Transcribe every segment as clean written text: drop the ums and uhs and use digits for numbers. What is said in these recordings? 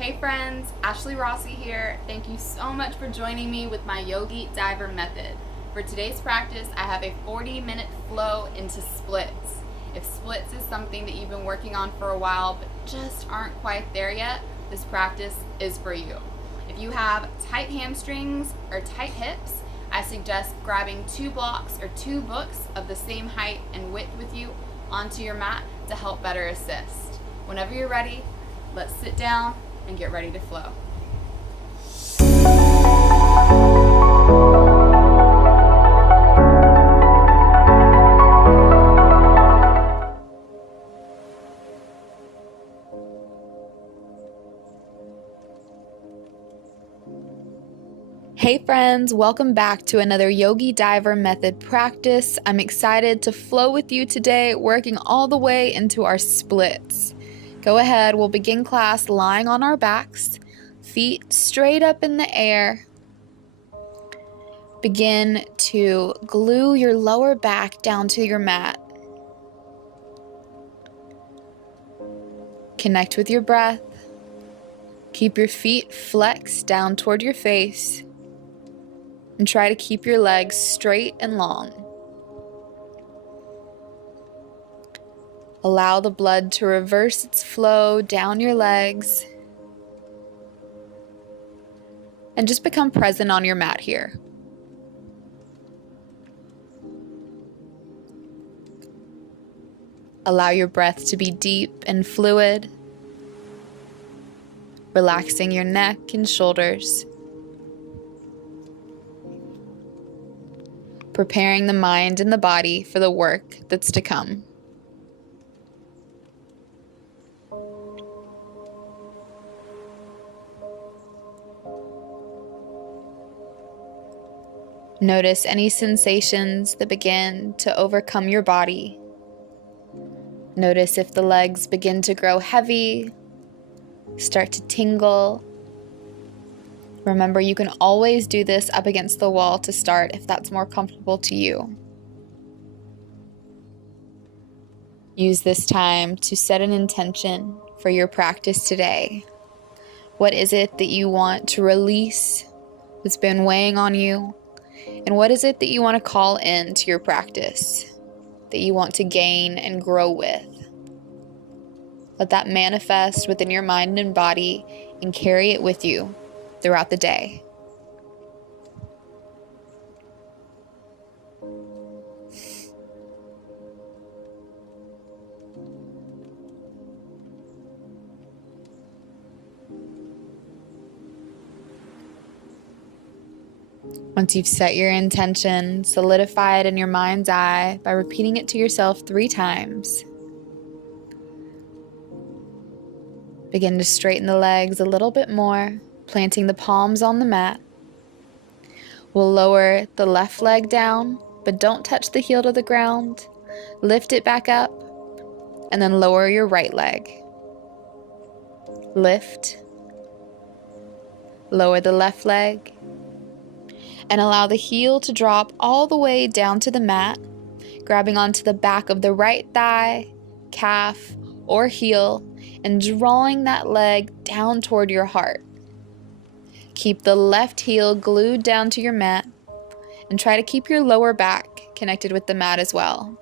Hey friends, Ashley Rossi here. Thank you so much for joining me with my Yogi Diver method. For today's practice, I have a 40-minute flow into splits. If splits is something that you've been working on for a while but just aren't quite there yet, this practice is for you. If you have tight hamstrings or tight hips, I suggest grabbing 2 blocks or 2 books of the same height and width with you onto your mat to help better assist. Whenever you're ready, let's sit down and get ready to flow. Hey friends, welcome back to another Yogi Diver method practice. I'm excited to flow with you today, working all the way into our splits. Go ahead, we'll begin class lying on our backs, feet straight up in the air. Begin to glue your lower back down to your mat. Connect with your breath. Keep your feet flexed down toward your face. And try to keep your legs straight and long. Allow the blood to reverse its flow down your legs. And just become present on your mat here. Allow your breath to be deep and fluid, relaxing your neck and shoulders. Preparing the mind and the body for the work that's to come. Notice any sensations that begin to overcome your body. Notice if the legs begin to grow heavy, start to tingle. Remember, you can always do this up against the wall to start if that's more comfortable to you. Use this time to set an intention for your practice today. What is it that you want to release that's been weighing on you? And what is it that you want to call into your practice, that you want to gain and grow with? Let that manifest within your mind and body and carry it with you throughout the day. Once you've set your intention, solidify it in your mind's eye by repeating it to yourself 3 times. Begin to straighten the legs a little bit more, planting the palms on the mat. We'll lower the left leg down, but don't touch the heel to the ground. Lift it back up, and then lower your right leg. Lift. Lower the left leg. And allow the heel to drop all the way down to the mat, grabbing onto the back of the right thigh, calf, or heel, and drawing that leg down toward your heart. Keep the left heel glued down to your mat, and try to keep your lower back connected with the mat as well.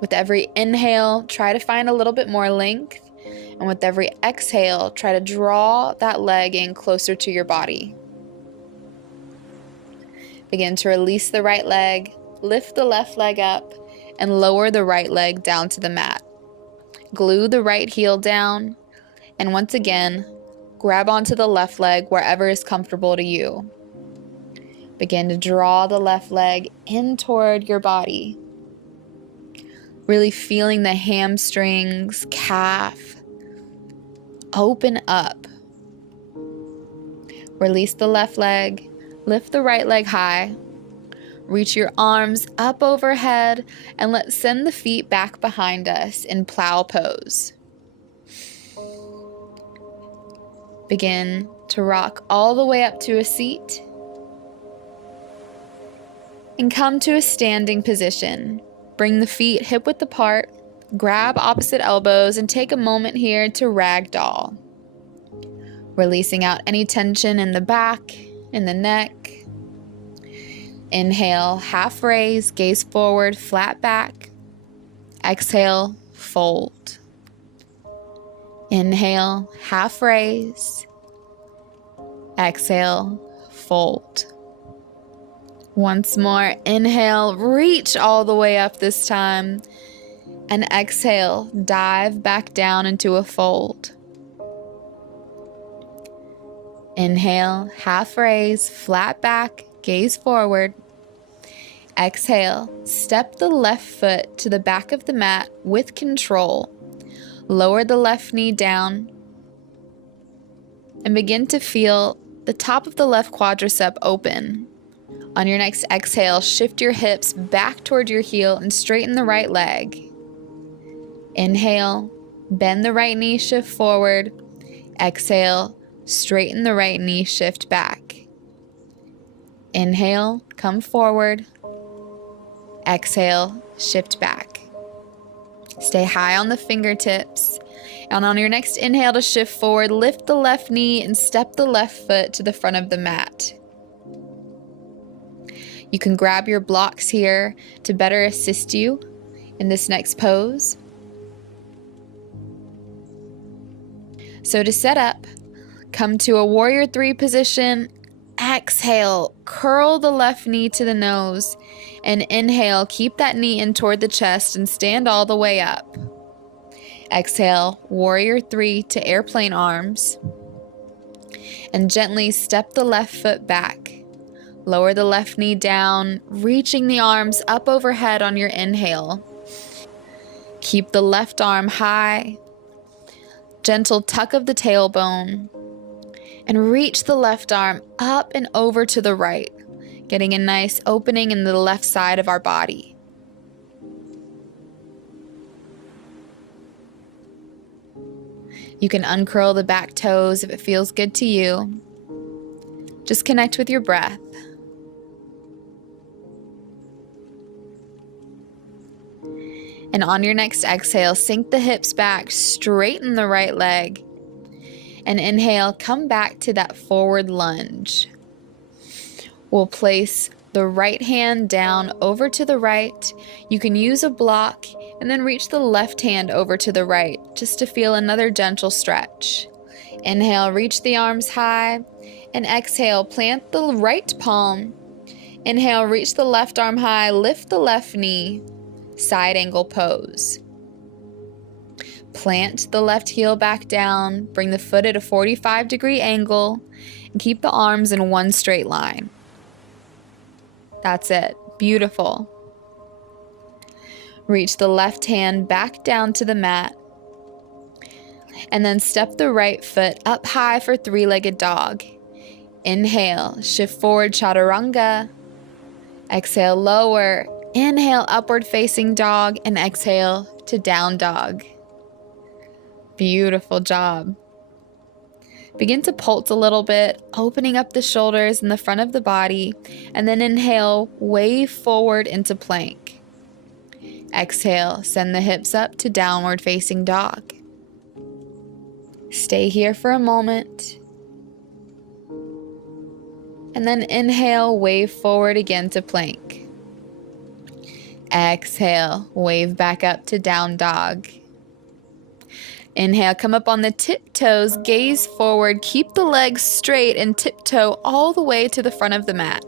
With every inhale, try to find a little bit more length, and with every exhale, try to draw that leg in closer to your body. Begin to release the right leg, lift the left leg up, and lower the right leg down to the mat. Glue the right heel down, and once again, grab onto the left leg wherever is comfortable to you. Begin to draw the left leg in toward your body. Really feeling the hamstrings, calf, open up. Release the left leg. Lift the right leg high, reach your arms up overhead, and let's send the feet back behind us in plow pose. Begin to rock all the way up to a seat and come to a standing position. Bring the feet hip width apart, grab opposite elbows, and take a moment here to ragdoll. releasing out any tension in the back, in the neck. Inhale, half raise, gaze forward, flat back. Exhale, fold. Inhale, half raise. Exhale, fold. Once more, inhale, reach all the way up this time. And exhale, dive back down into a fold. Inhale, half raise, flat back, gaze forward. Exhale, step the left foot to the back of the mat with control. Lower the left knee down and begin to feel the top of the left quadricep open. On your next exhale, shift your hips back toward your heel and straighten the right leg. Inhale, bend the right knee, shift forward. Exhale, straighten the right knee, shift back. Inhale, come forward. Exhale, shift back. Stay high on the fingertips. And on your next inhale to shift forward, lift the left knee and step the left foot to the front of the mat. You can grab your blocks here to better assist you in this next pose. So to set up, come to a warrior 3 position. Exhale, curl the left knee to the nose. And inhale, keep that knee in toward the chest and stand all the way up. Exhale, warrior 3 to airplane arms. And gently step the left foot back. Lower the left knee down, reaching the arms up overhead on your inhale. Keep the left arm high. Gentle tuck of the tailbone. And reach the left arm up and over to the right, getting a nice opening in the left side of our body. You can uncurl the back toes if it feels good to you. Just connect with your breath. And on your next exhale, sink the hips back, straighten the right leg. And inhale, come back to that forward lunge. We'll place the right hand down over to the right. You can use a block and then reach the left hand over to the right just to feel another gentle stretch. Inhale, reach the arms high. And exhale, plant the right palm. Inhale, reach the left arm high, lift the left knee. Side angle pose. Plant the left heel back down, bring the foot at a 45-degree angle, and keep the arms in one straight line. That's it. Beautiful. Reach the left hand back down to the mat, and then step the right foot up high for 3-legged dog. Inhale, shift forward, chaturanga. Exhale, lower. Inhale, upward facing dog, and exhale to down dog. Beautiful job. Begin to pulse a little bit, opening up the shoulders and the front of the body, and then inhale, wave forward into plank. Exhale, send the hips up to downward facing dog. Stay here for a moment. And then inhale, wave forward again to plank. Exhale, wave back up to down dog. Inhale, come up on the tiptoes, gaze forward, keep the legs straight and tiptoe all the way to the front of the mat.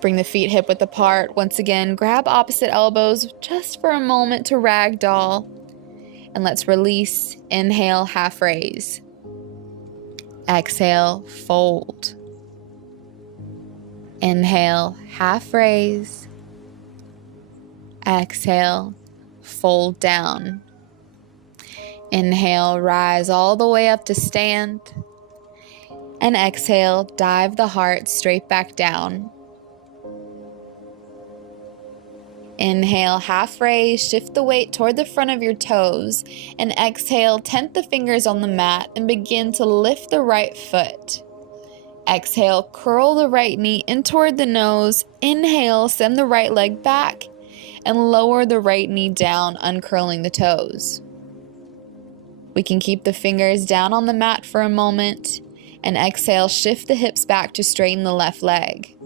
Bring the feet hip width apart. Once again, grab opposite elbows just for a moment to ragdoll. And let's release. Inhale, half raise. Exhale, fold. Inhale, half raise. Exhale, fold down. Inhale, rise all the way up to stand. And exhale, dive the heart straight back down. Inhale, half raise, shift the weight toward the front of your toes. And exhale, tent the fingers on the mat and begin to lift the right foot. Exhale, curl the right knee in toward the nose. Inhale, send the right leg back and lower the right knee down, uncurling the toes. We can keep the fingers down on the mat for a moment, and exhale, shift the hips back to straighten the left leg.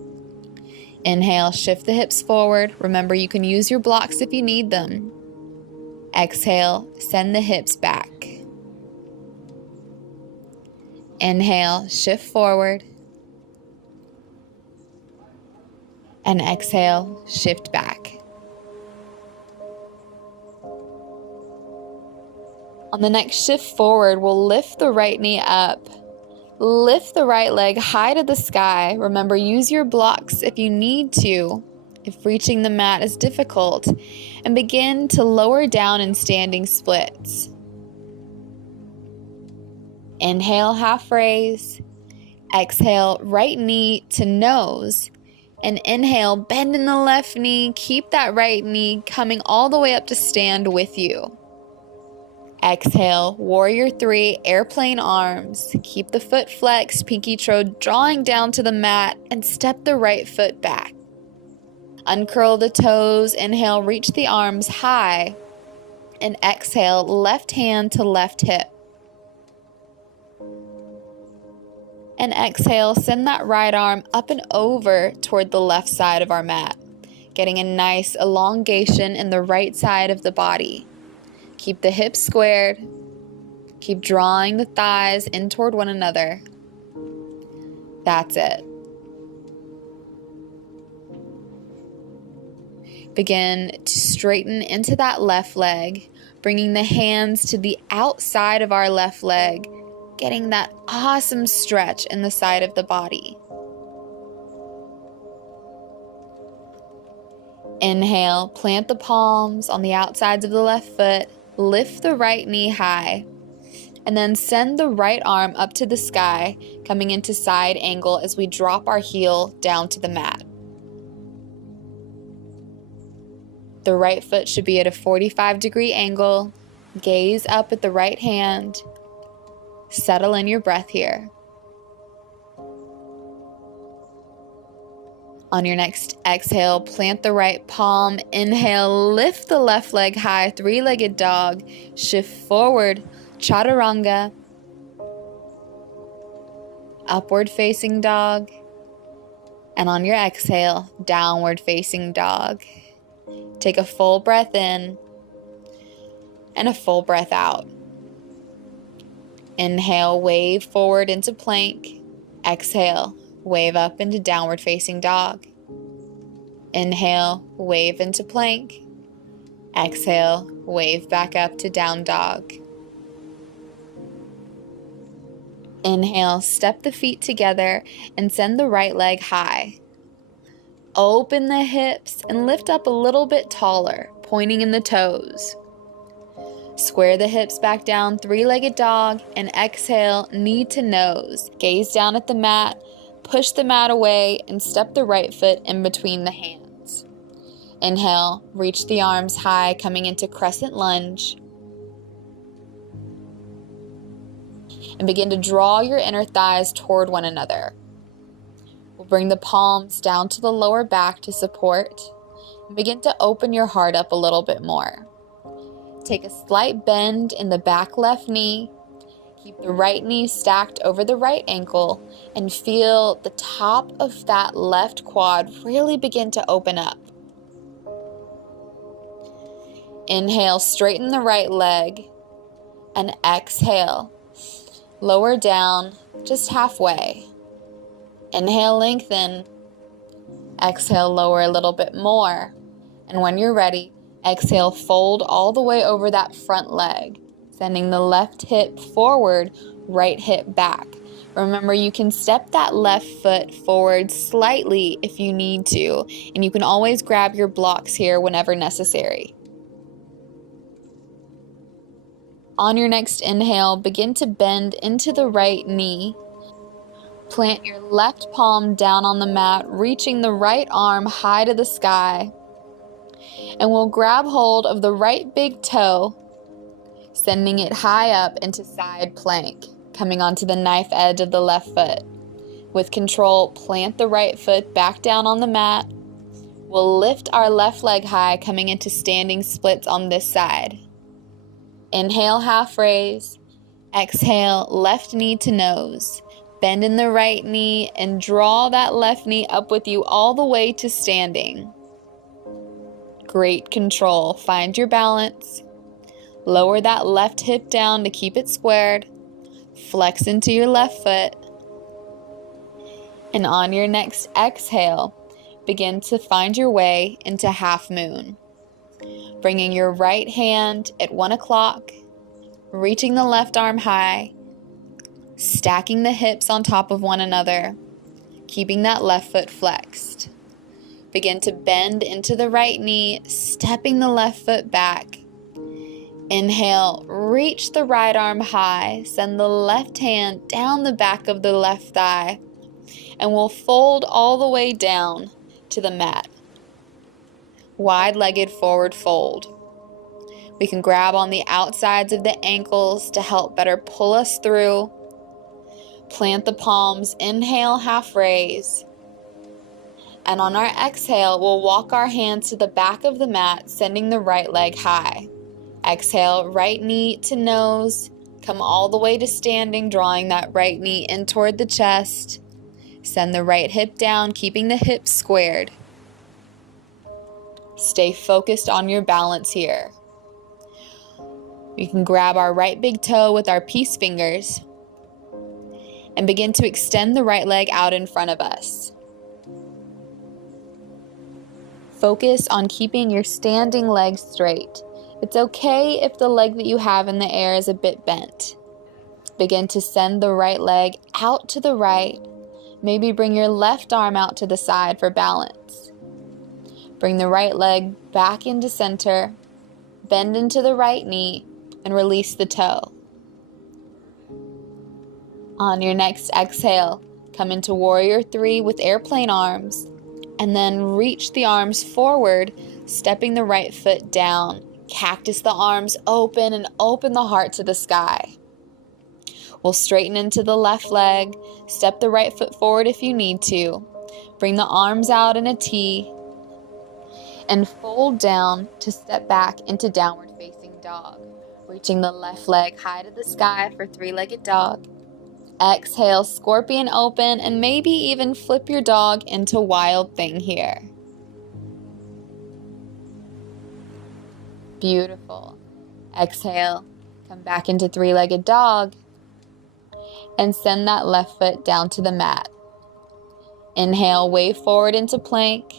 Inhale, shift the hips forward. Remember, you can use your blocks if you need them. Exhale, send the hips back. Inhale, shift forward. And exhale, shift back. On the next shift forward, we'll lift the right knee up. Lift the right leg high to the sky. Remember, use your blocks if you need to, if reaching the mat is difficult, and begin to lower down in standing splits. Inhale, half raise. Exhale, right knee to nose. And inhale, bend in the left knee. Keep that right knee coming all the way up to stand with you. Exhale, warrior three, airplane arms. Keep the foot flexed, pinky toe drawing down to the mat, and step the right foot back. Uncurl the toes. Inhale, reach the arms high. And exhale, left hand to left hip. And exhale, send that right arm up and over toward the left side of our mat, getting a nice elongation in the right side of the body. Keep the hips squared. Keep drawing the thighs in toward one another. That's it. Begin to straighten into that left leg, bringing the hands to the outside of our left leg, getting that awesome stretch in the side of the body. Inhale, plant the palms on the outsides of the left foot, lift the right knee high, and then send the right arm up to the sky, coming into side angle as we drop our heel down to the mat. The right foot should be at a 45-degree angle. Gaze up at the right hand. Settle in your breath here. On your next exhale, plant the right palm. Inhale, lift the left leg high, three-legged dog. Shift forward, chaturanga. Upward facing dog. And on your exhale, downward facing dog. Take a full breath in and a full breath out. Inhale, wave forward into plank. Exhale, wave up into downward facing dog. Inhale, wave into plank. Exhale, wave back up to down dog. Inhale, step the feet together and send the right leg high. Open the hips and lift up a little bit taller, pointing in the toes. Square the hips back down, three-legged dog, and exhale, knee to nose. Gaze down at the mat, push the mat away, and step the right foot in between the hands. Inhale, reach the arms high, coming into crescent lunge. And begin to draw your inner thighs toward one another. We'll bring the palms down to the lower back to support. And begin to open your heart up a little bit more. Take a slight bend in the back left knee. Keep the right knee stacked over the right ankle and feel the top of that left quad really begin to open up. Inhale, straighten the right leg, and exhale. Lower down just halfway. Inhale, lengthen. Exhale, lower a little bit more. And when you're ready, exhale, fold all the way over that front leg, sending the left hip forward, right hip back. Remember, you can step that left foot forward slightly if you need to, and you can always grab your blocks here whenever necessary. On your next inhale, begin to bend into the right knee. Plant your left palm down on the mat, reaching the right arm high to the sky. And we'll grab hold of the right big toe, sending it high up into side plank, coming onto the knife edge of the left foot. With control, plant the right foot back down on the mat. We'll lift our left leg high, coming into standing splits on this side. Inhale, half raise. Exhale, left knee to nose. Bend in the right knee and draw that left knee up with you all the way to standing. Great control. Find your balance. Lower that left hip down to keep it squared. Flex into your left foot. And on your next exhale, begin to find your way into half moon. Bringing your right hand at 1 o'clock, reaching the left arm high, stacking the hips on top of one another, keeping that left foot flexed. Begin to bend into the right knee, stepping the left foot back. Inhale, reach the right arm high, send the left hand down the back of the left thigh, and we'll fold all the way down to the mat. Wide-legged forward fold. We can grab on the outsides of the ankles to help better pull us through. Plant the palms, inhale, half raise. And on our exhale, we'll walk our hands to the back of the mat, sending the right leg high. Exhale, right knee to nose. Come all the way to standing, drawing that right knee in toward the chest. Send the right hip down, keeping the hips squared. Stay focused on your balance here. We can grab our right big toe with our peace fingers and begin to extend the right leg out in front of us. Focus on keeping your standing leg straight. It's okay if the leg that you have in the air is a bit bent. Begin to send the right leg out to the right. Maybe bring your left arm out to the side for balance. Bring the right leg back into center. Bend into the right knee and release the toe. On your next exhale, come into Warrior 3 with airplane arms, and then reach the arms forward, stepping the right foot down. Cactus the arms open and open the heart to the sky. We'll straighten into the left leg, step the right foot forward if you need to. Bring the arms out in a T, and fold down to step back into downward facing dog. Reaching the left leg high to the sky for three-legged dog. Exhale, scorpion open, and maybe even flip your dog into wild thing here. Beautiful. Exhale, come back into three-legged dog, and send that left foot down to the mat. Inhale, wave forward into plank,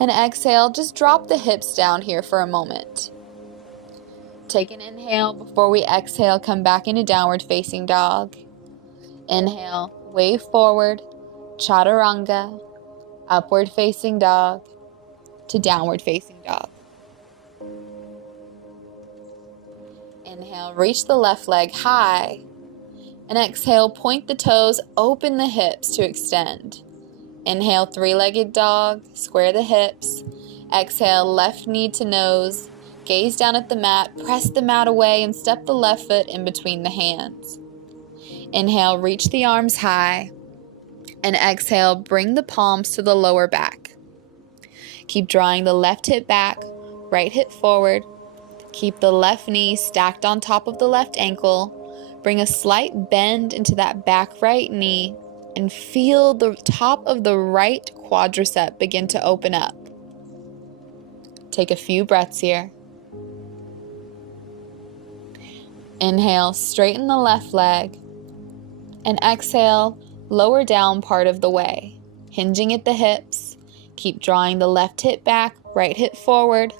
and exhale, just drop the hips down here for a moment. Take an inhale before we exhale, come back into downward facing dog. Inhale, wave forward, chaturanga, upward facing dog, to downward facing dog. Inhale, reach the left leg high, and exhale, point the toes, open the hips to extend. Inhale, three-legged dog, square the hips. Exhale, left knee to nose. Gaze down at the mat, press the mat away, and step the left foot in between the hands. Inhale, reach the arms high. And exhale, bring the palms to the lower back. Keep drawing the left hip back, right hip forward. Keep the left knee stacked on top of the left ankle. Bring a slight bend into that back right knee and feel the top of the right quadricep begin to open up. Take a few breaths here. Inhale, straighten the left leg, and exhale, lower down part of the way, hinging at the hips. Keep drawing the left hip back, right hip forward,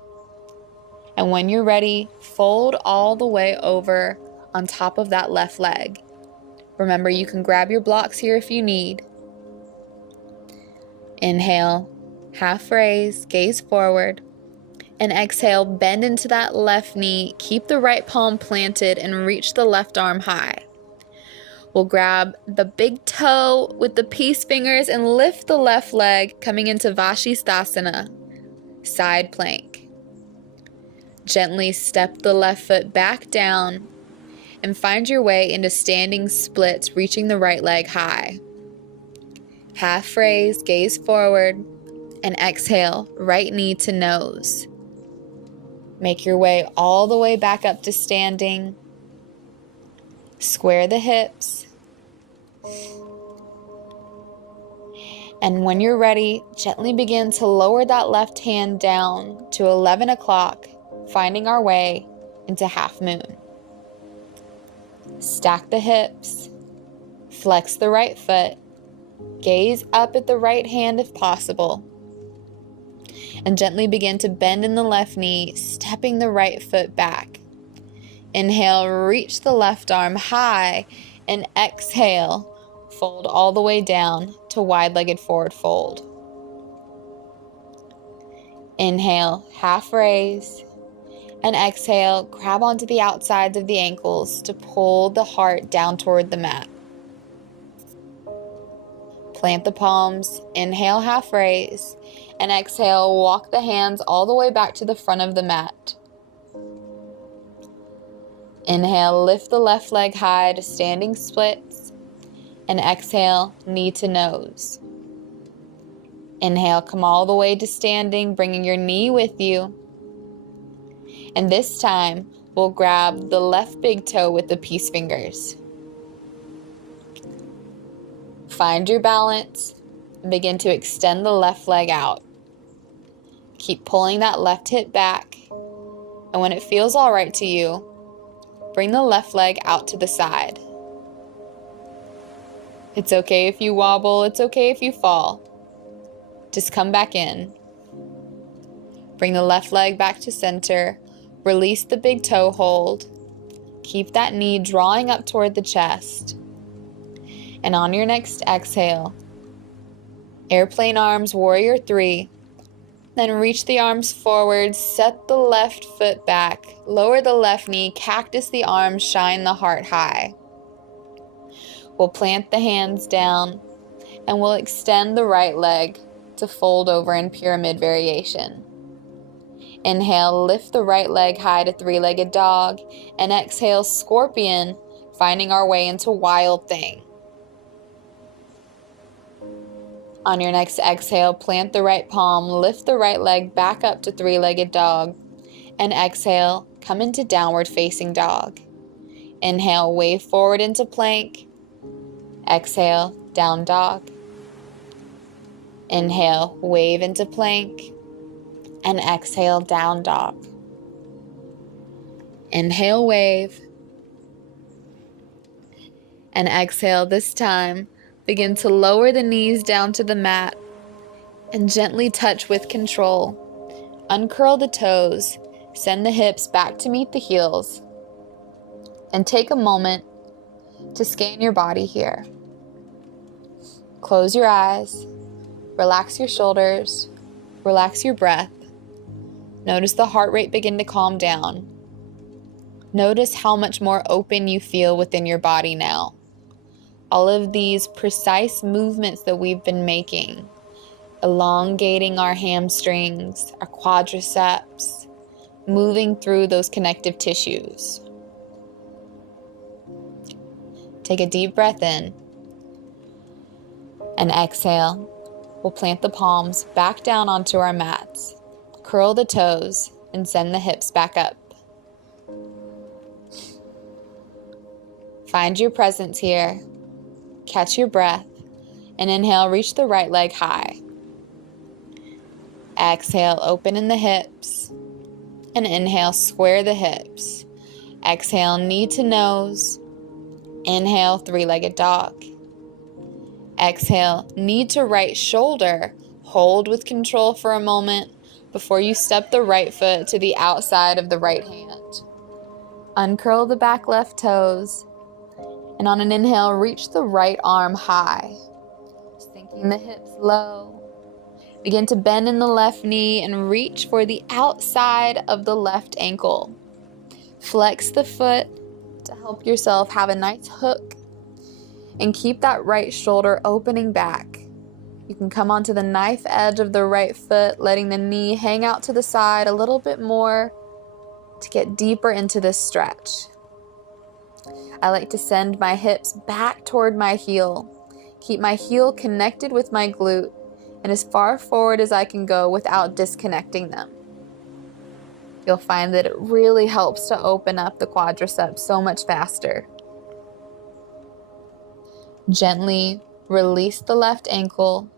and when you're ready, fold all the way over on top of that left leg. Remember, you can grab your blocks here if you need. Inhale, half raise, gaze forward. And exhale, bend into that left knee. Keep the right palm planted and reach the left arm high. We'll grab the big toe with the peace fingers and lift the left leg, coming into Vashisthasana, side plank. Gently step the left foot back down and find your way into standing splits, reaching the right leg high. Half raise, gaze forward, and exhale, right knee to nose. Make your way all the way back up to standing. Square the hips. And when you're ready, gently begin to lower that left hand down to 11 o'clock, finding our way into half moon. Stack the hips, flex the right foot, gaze up at the right hand if possible, and gently begin to bend in the left knee, stepping the right foot back. Inhale, reach the left arm high, and exhale, fold all the way down to wide-legged forward fold. Inhale, half raise, and exhale, grab onto the outsides of the ankles to pull the heart down toward the mat. Plant the palms, inhale, half raise, and exhale, walk the hands all the way back to the front of the mat. Inhale, lift the left leg high to standing splits, and exhale, knee to nose. Inhale, come all the way to standing, bringing your knee with you. And this time, we'll grab the left big toe with the peace fingers. Find your balance and begin to extend the left leg out. Keep pulling that left hip back. And when it feels all right to you, bring the left leg out to the side. It's okay if you wobble, it's okay if you fall. Just come back in. Bring the left leg back to center. Release the big toe hold. Keep that knee drawing up toward the chest. And on your next exhale, airplane arms, warrior 3. Then reach the arms forward, set the left foot back, lower the left knee, cactus the arms, shine the heart high. We'll plant the hands down and we'll extend the right leg to fold over in pyramid variation. Inhale, lift the right leg high to three-legged dog, and exhale, scorpion, finding our way into wild thing. On your next exhale, plant the right palm, lift the right leg back up to three-legged dog, and exhale, come into downward facing dog. Inhale, wave forward into plank. Exhale, down dog. Inhale, wave into plank. And exhale, down dog. Inhale, wave. And exhale, this time, begin to lower the knees down to the mat and gently touch with control. Uncurl the toes, send the hips back to meet the heels, and take a moment to scan your body here. Close your eyes, relax your shoulders, relax your breath. Notice the heart rate begin to calm down. Notice how much more open you feel within your body now. All of these precise movements that we've been making, elongating our hamstrings, our quadriceps, moving through those connective tissues. Take a deep breath in and exhale. We'll plant the palms back down onto our mats. Curl the toes and send the hips back up. Find your presence here. Catch your breath. And inhale, reach the right leg high. Exhale, open in the hips. And inhale, square the hips. Exhale, knee to nose. Inhale, three-legged dog. Exhale, knee to right shoulder. Hold with control for a moment before you step the right foot to the outside of the right hand. Uncurl the back left toes, and on an inhale, reach the right arm high, sinking the hips low. Begin to bend in the left knee and reach for the outside of the left ankle. Flex the foot to help yourself have a nice hook, and keep that right shoulder opening back. You can come onto the knife edge of the right foot, letting the knee hang out to the side a little bit more to get deeper into this stretch. I like to send my hips back toward my heel. Keep my heel connected with my glute and as far forward as I can go without disconnecting them. You'll find that it really helps to open up the quadriceps so much faster. Gently release the left ankle.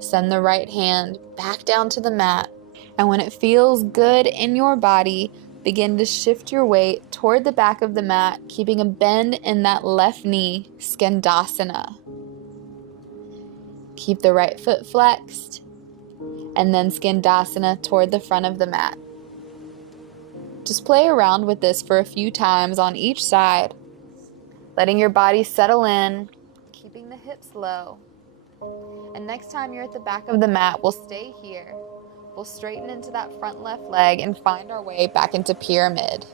Send the right hand back down to the mat. And when it feels good in your body, begin to shift your weight toward the back of the mat, keeping a bend in that left knee, Skandasana. Keep the right foot flexed, and then Skandasana toward the front of the mat. Just play around with this for a few times on each side, letting your body settle in, keeping the hips low. And next time you're at the back of the mat, we'll stay here. We'll straighten into that front left leg and find our way back into pyramid.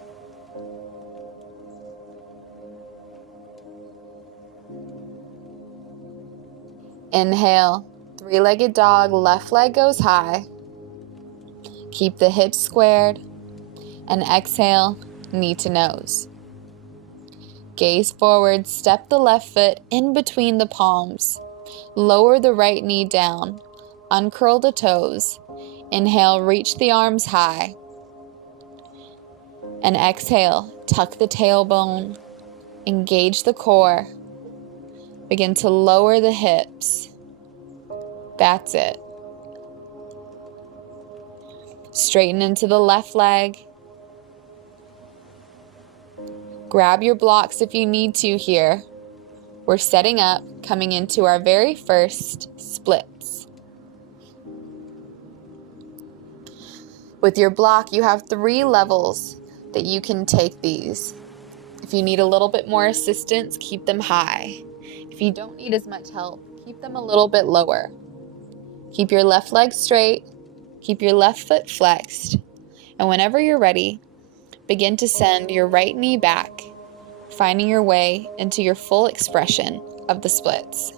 Inhale, three-legged dog, left leg goes high. Keep the hips squared. And exhale, knee to nose. Gaze forward, step the left foot in between the palms. Lower the right knee down. Uncurl the toes. Inhale, reach the arms high. And exhale, tuck the tailbone. Engage the core. Begin to lower the hips. That's it. Straighten into the left leg. Grab your blocks if you need to here. We're setting up, coming into our very first splits. With your block, you have 3 levels that you can take these. If you need a little bit more assistance, keep them high. If you don't need as much help, keep them a little bit lower. Keep your left leg straight, keep your left foot flexed, and whenever you're ready, begin to send your right knee back, finding your way into your full expression of the splits.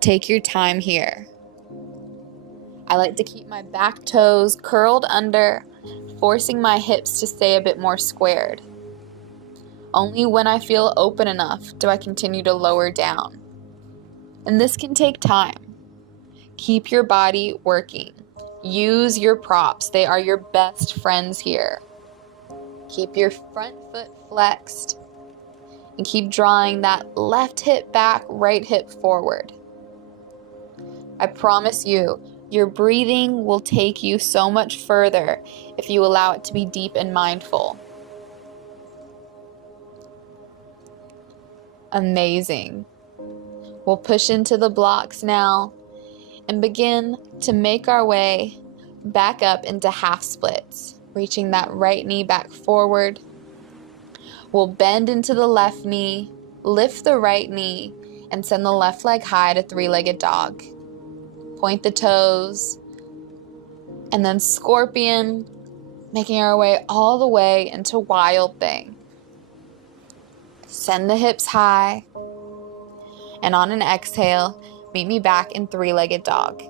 Take your time here. I like to keep my back toes curled under, forcing my hips to stay a bit more squared. Only when I feel open enough do I continue to lower down. And this can take time. Keep your body working. Use your props. They are your best friends here. Keep your front foot flexed and keep drawing that left hip back, right hip forward. I promise you, your breathing will take you so much further if you allow it to be deep and mindful. Amazing. We'll push into the blocks now and begin to make our way back up into half splits, reaching that right knee back forward. We'll bend into the left knee, lift the right knee, and send the left leg high to three-legged dog. Point the toes, and then scorpion, making our way all the way into wild thing. Send the hips high, and on an exhale, meet me back in three-legged dog.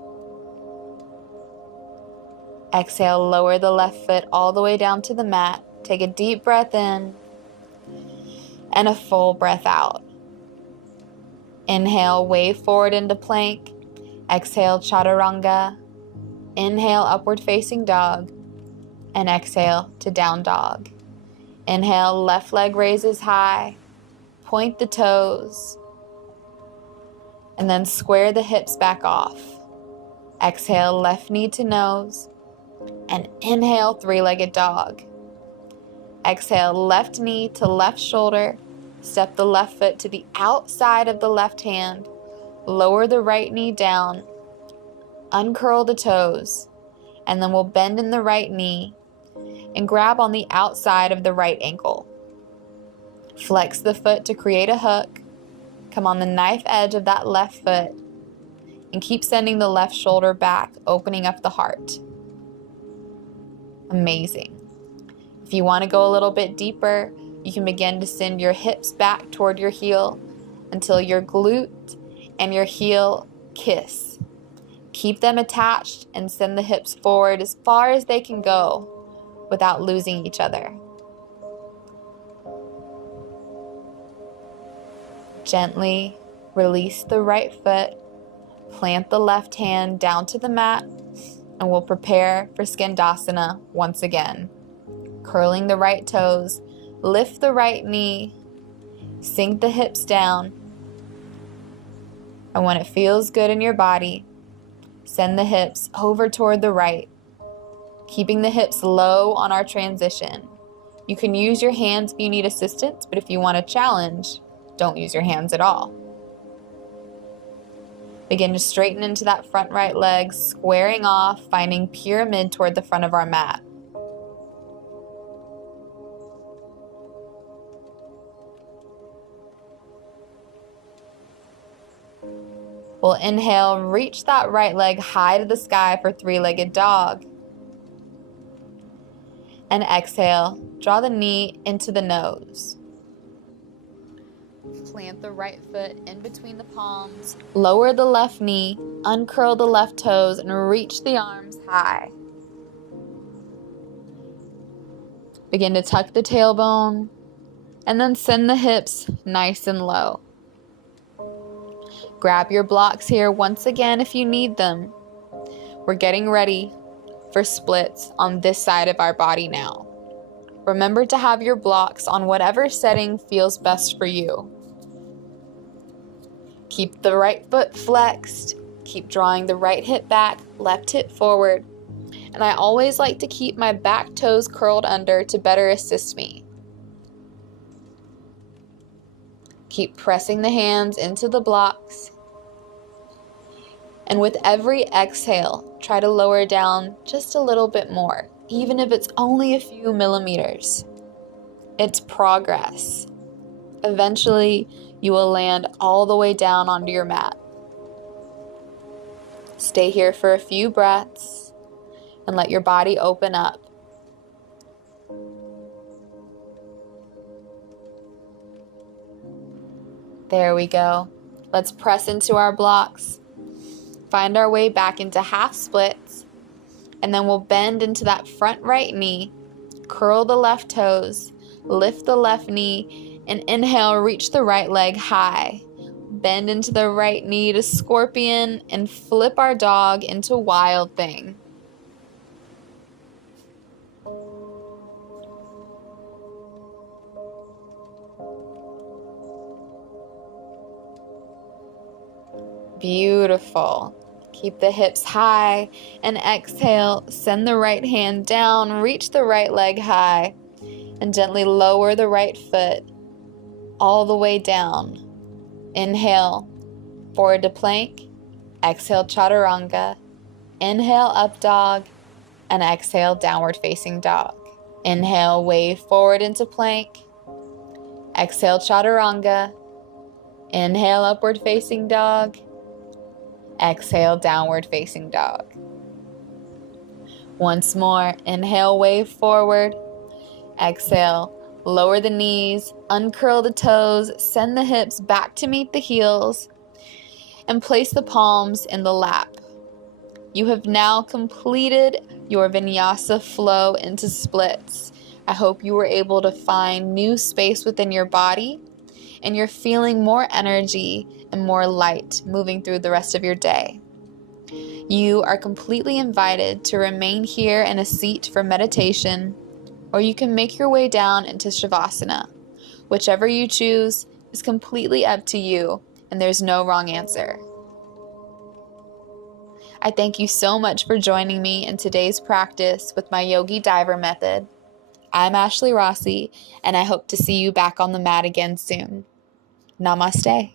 Exhale, lower the left foot all the way down to the mat. Take a deep breath in and a full breath out. Inhale, wave forward into plank. Exhale, chaturanga. Inhale, upward facing dog. And exhale to down dog. Inhale, left leg raises high. Point the toes. And then square the hips back off. Exhale, left knee to nose. And inhale, three-legged dog. Exhale, left knee to left shoulder. Step the left foot to the outside of the left hand. Lower the right knee down. Uncurl the toes. And then we'll bend in the right knee and grab on the outside of the right ankle. Flex the foot to create a hook. Come on the knife edge of that left foot and keep sending the left shoulder back, opening up the heart. Amazing. If you want to go a little bit deeper, you can begin to send your hips back toward your heel until your glute and your heel kiss. Keep them attached and send the hips forward as far as they can go without losing each other. Gently release the right foot, plant the left hand down to the mat, and we'll prepare for Skandasana once again. Curling the right toes, lift the right knee, sink the hips down. And when it feels good in your body, send the hips over toward the right, keeping the hips low on our transition. You can use your hands if you need assistance, but if you want a challenge, don't use your hands at all. Begin to straighten into that front right leg, squaring off, finding pyramid toward the front of our mat. We'll inhale, reach that right leg high to the sky for three-legged dog. And exhale, draw the knee into the nose. Plant the right foot in between the palms. Lower the left knee, uncurl the left toes, and reach the arms high. Begin to tuck the tailbone, and then send the hips nice and low. Grab your blocks here once again if you need them. We're getting ready for splits on this side of our body now. Remember to have your blocks on whatever setting feels best for you. Keep the right foot flexed. Keep drawing the right hip back, left hip forward. And I always like to keep my back toes curled under to better assist me. Keep pressing the hands into the blocks. And with every exhale, try to lower down just a little bit more, even if it's only a few millimeters. It's progress. Eventually, you will land all the way down onto your mat. Stay here for a few breaths and let your body open up. There we go. Let's press into our blocks. Find our way back into half splits. And then we'll bend into that front right knee. Curl the left toes. Lift the left knee. And inhale, reach the right leg high. Bend into the right knee to scorpion. And flip our dog into wild thing. Beautiful. Keep the hips high and exhale. Send the right hand down, reach the right leg high, and gently lower the right foot all the way down. Inhale, forward to plank. Exhale, chaturanga. Inhale, up dog, and exhale, downward facing dog. Inhale, wave forward into plank. Exhale, chaturanga. Inhale, upward facing dog. Exhale, downward facing dog. Once more, inhale, wave forward. Exhale, lower the knees, uncurl the toes, send the hips back to meet the heels, and place the palms in the lap. You have now completed your Vinyasa flow into splits. I hope you were able to find new space within your body, and you're feeling more energy and more light moving through the rest of your day. You are completely invited to remain here in a seat for meditation, or you can make your way down into Shavasana. Whichever you choose is completely up to you, and there's no wrong answer. I thank you so much for joining me in today's practice with my Yogi Diver method. I'm Ashley Rossi, and I hope to see you back on the mat again soon. Namaste.